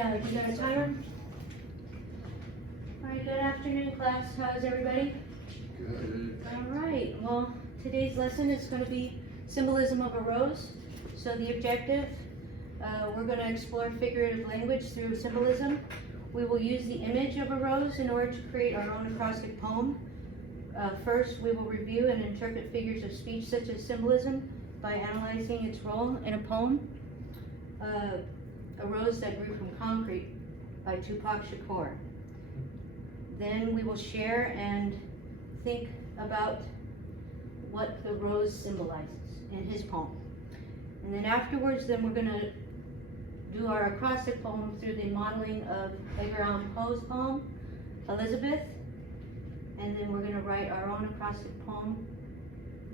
Yeah, you got a timer? All right, good afternoon, class. How's everybody? Good. All right, well, today's lesson is going to be symbolism of a rose. So the objective, we're going to explore figurative language through symbolism. We will use the image of a rose in order to create our own acrostic poem. First, we will review and interpret figures of speech such as symbolism by analyzing its role in a poem. A Rose That Grew from Concrete by Tupac Shakur. Then we will share and think about what the rose symbolizes in his poem. And then afterwards, then we're going to do our acrostic poem through the modeling of Edgar Allan Poe's poem, Elizabeth. And then we're going to write our own acrostic poem,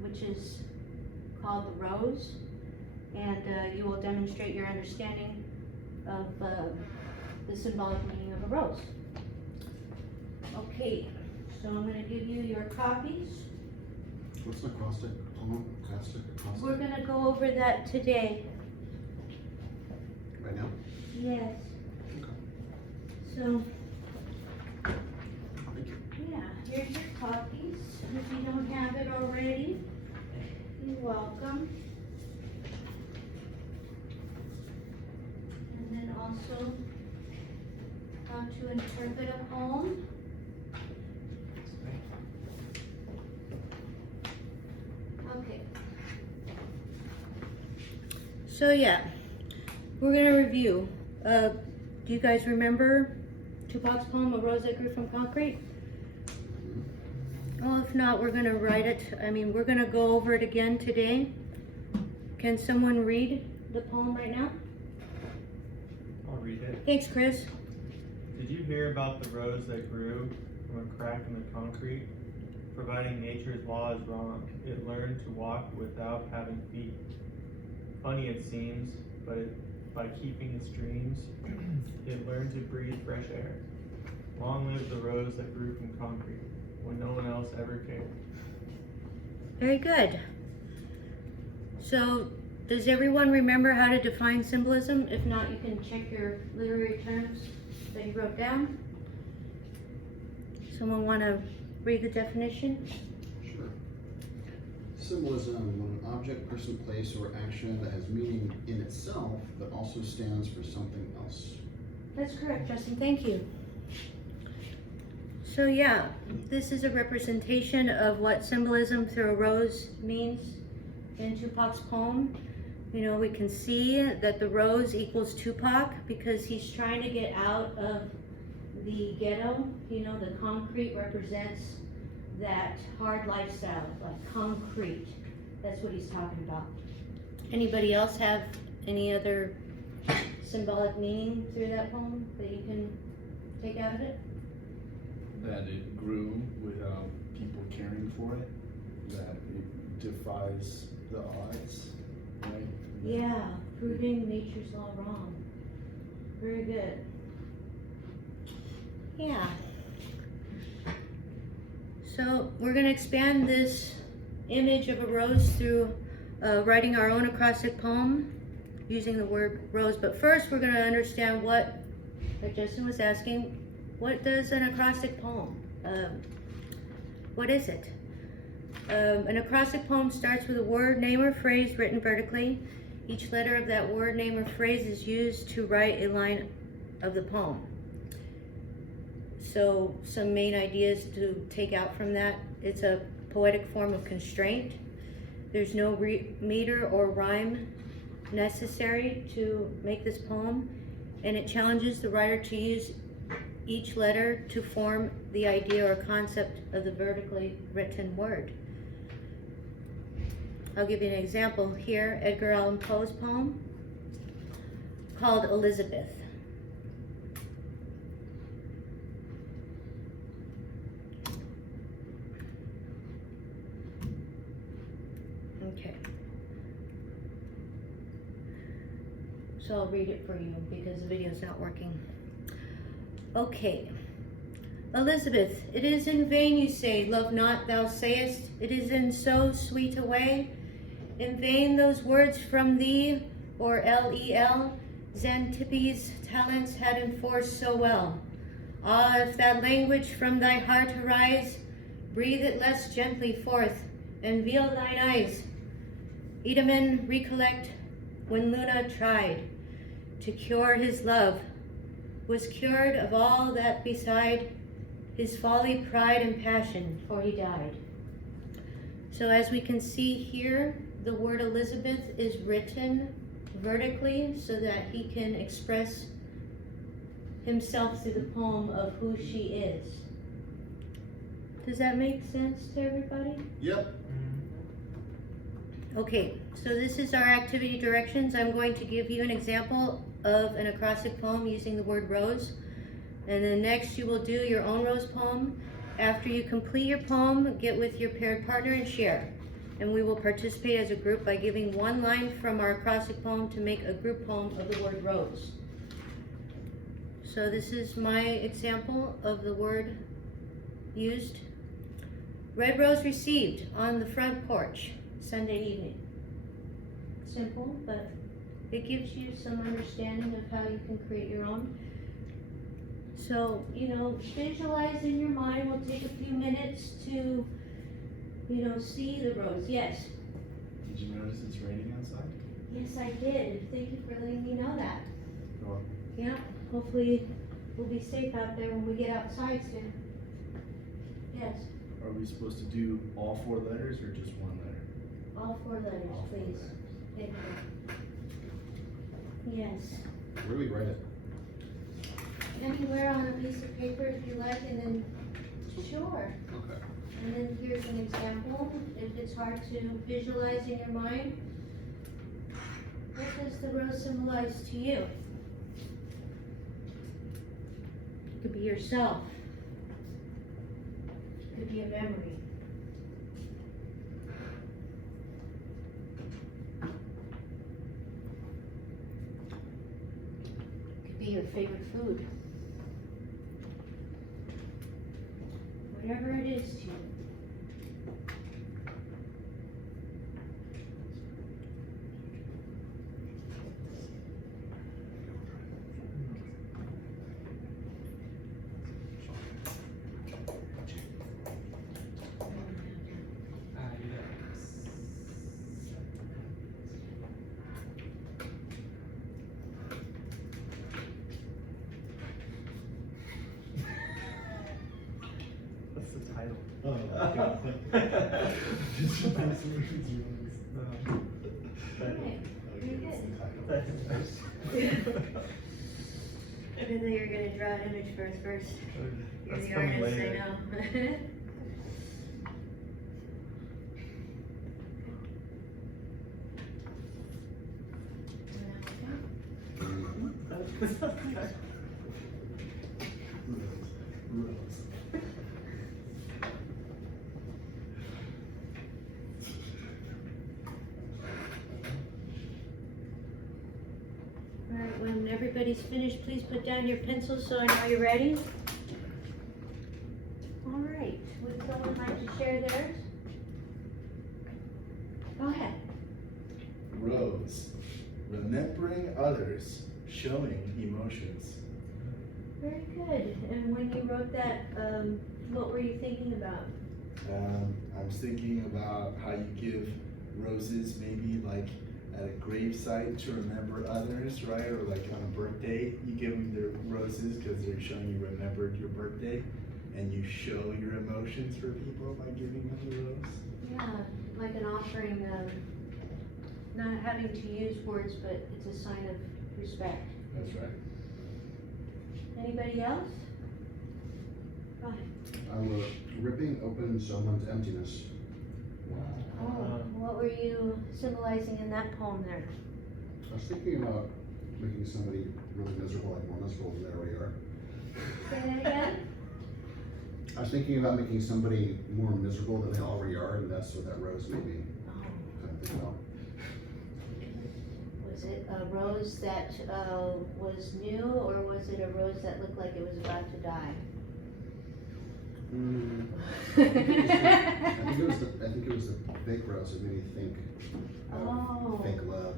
which is called The Rose. And you will demonstrate your understanding of the symbolic meaning of a rose. Okay, so I'm going to give you your copies. What's an acrostic poem? Acrostic? We're going to go over that today. Right now? Yes. Okay. So, Thank you. yeah, here's your copies. If you don't have it already, you're welcome. And then also how to interpret a poem. Okay. So yeah, we're gonna review. Do you guys remember Tupac's poem, A Rose That Grew from Concrete? Well, if not, we're gonna write it. We're gonna go over it again today. Can someone read the poem right now? I'll read it. Thanks, Chris. Did you hear about the rose that grew from a crack in the concrete? Providing nature's law is wrong, it learned to walk without having feet. Funny it seems, but by keeping its dreams, it learned to breathe fresh air. Long live the rose that grew from concrete, when no one else ever cared. Very good. So, does everyone remember how to define symbolism? If not, you can check your literary terms that you wrote down. Someone want to read the definition? Sure. Symbolism, when an object, person, place, or action that has meaning in itself, but also stands for something else. That's correct, Justin. Thank you. So yeah, this is a representation of what symbolism through a rose means in Tupac's poem. You know, we can see that the rose equals Tupac because he's trying to get out of the ghetto. You know, the concrete represents that hard lifestyle, like concrete. That's what he's talking about. Anybody else have any other symbolic meaning through that poem that you can take out of it? That it grew without people caring for it, that it defies the odds, right? Yeah, proving nature's law wrong. Very good. Yeah. So we're going to expand this image of a rose through writing our own acrostic poem using the word rose. But first we're going to understand what Justin was asking. What does an acrostic poem? What is it? An acrostic poem starts with a word, name, or phrase written vertically. Each letter of that word, name, or phrase is used to write a line of the poem. So some main ideas to take out from that. It's a poetic form of constraint. There's no meter or rhyme necessary to make this poem, and it challenges the writer to use each letter to form the idea or concept of the vertically written word. I'll give you an example here. Edgar Allan Poe's poem called Elizabeth. Okay. So I'll read it for you because the video's not working. Okay. Elizabeth, it is in vain you say, love not, thou sayest, it is in so sweet a way. In vain those words from thee, or L-E-L, Xanthippes' talents had enforced so well. Ah, if that language from thy heart arise, breathe it less gently forth, and veil thine eyes. Edaman recollect when Luna tried to cure his love, was cured of all that beside his folly, pride, and passion, for he died. So as we can see here, the word Elizabeth is written vertically so that he can express himself through the poem of who she is. Does that make sense to everybody? Yep. Okay, so this is our activity directions. I'm going to give you an example of an acrostic poem using the word rose. And then next you will do your own rose poem. After you complete your poem, get with your paired partner and share. And we will participate as a group by giving one line from our acrostic poem to make a group poem of the word rose. So this is my example of the word used. Red rose received on the front porch Sunday evening. Simple, but it gives you some understanding of how you can create your own. So, visualize in your mind. We'll take a few minutes to, see the rose. Yes? Did you notice it's raining outside? Yes, I did. Thank you for letting me know that. Or Yeah, hopefully we'll be safe out there when we get outside soon. Yes, are we supposed to do all 4 letters or just 1 letter? all 4 letters, All 4 please. letters. Thank you. Yes. Where do we write it? Anywhere on a piece of paper if you like, and then, sure. Okay. And then here's an example. If it's hard to visualize in your mind, what does the rose symbolize to you? It could be yourself. It could be a memory. It could be your favorite food. Whatever it is to you. What's the title? Okay, very good. I didn't think you were gonna draw an image first. You're That's the coming artist, I later. know. Rose. Alright, when everybody's finished, please put down your pencils so I know you're ready. Alright, would someone like to share theirs? Go ahead. Rose. Remembering others, showing emotions. Very good. And when you wrote that, what were you thinking about? I was thinking about how you give roses maybe like at a gravesite to remember others, right? Or like on a birthday, you give them their roses because they're showing you remembered your birthday, and you show your emotions for people by giving them the rose. Yeah, like an offering, not having to use words, but it's a sign of respect. That's right. Anybody else? Go ahead. I wrote ripping open someone's emptiness. Oh, what were you symbolizing in that poem there? I was thinking about making somebody really miserable, like more miserable than they already are. Say that again? I was thinking about making somebody more miserable than they already are, and that's what that rose made me Oh, kind of think about. was it a rose that was new, or was it a rose that looked like it was about to die? I think it was the fake rose that made me think of Oh. fake love.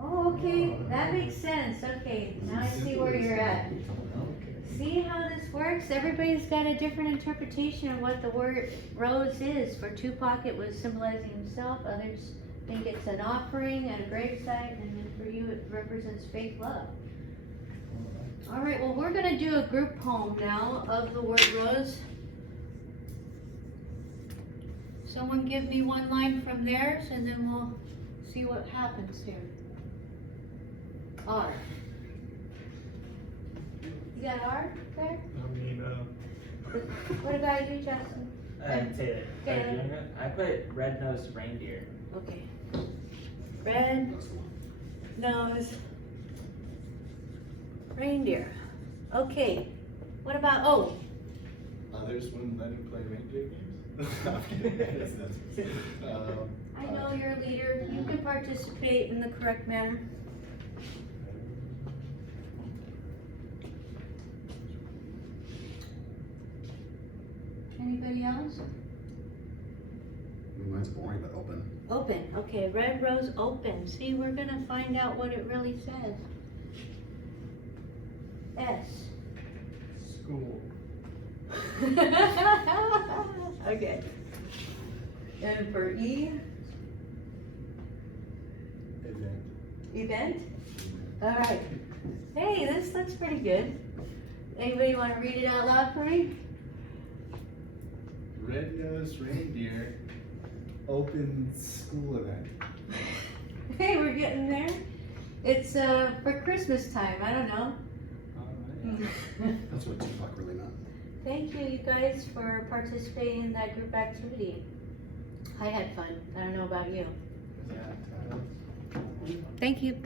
Oh, okay, that makes sense. Okay, where you're at. Okay. See how this works? Everybody's got a different interpretation of what the word rose is. For Tupac, it was symbolizing himself. Others think it's an offering at a gravesite, and then for you, it represents faith, love. All right, well, we're gonna do a group poem now of the word rose. Someone give me one line from theirs, and then we'll see what happens here. R. You got R there? I mean, What about you, Justin? Taylor. Taylor. I put red-nosed reindeer. Okay. Red That's the one. nose reindeer. Okay. What about O? Others wouldn't let me play reindeer games. I'm kidding. I know you're a leader. You can participate in the correct manner. Anybody else? I mean, mine's boring, but open. Open. Okay, red rose open. See, we're gonna find out what it really says. S. school. Okay. And for E, Event. event. All right. Hey, this looks pretty good. Anybody want to read it out loud for me? Red-nosed reindeer open school event. Hey, we're getting there. It's for Christmas time. I don't know. Alright. That's what Tupac really meant. Thank you, you guys, for participating in that group activity. I had fun. I don't know about you. Yeah. Thank you.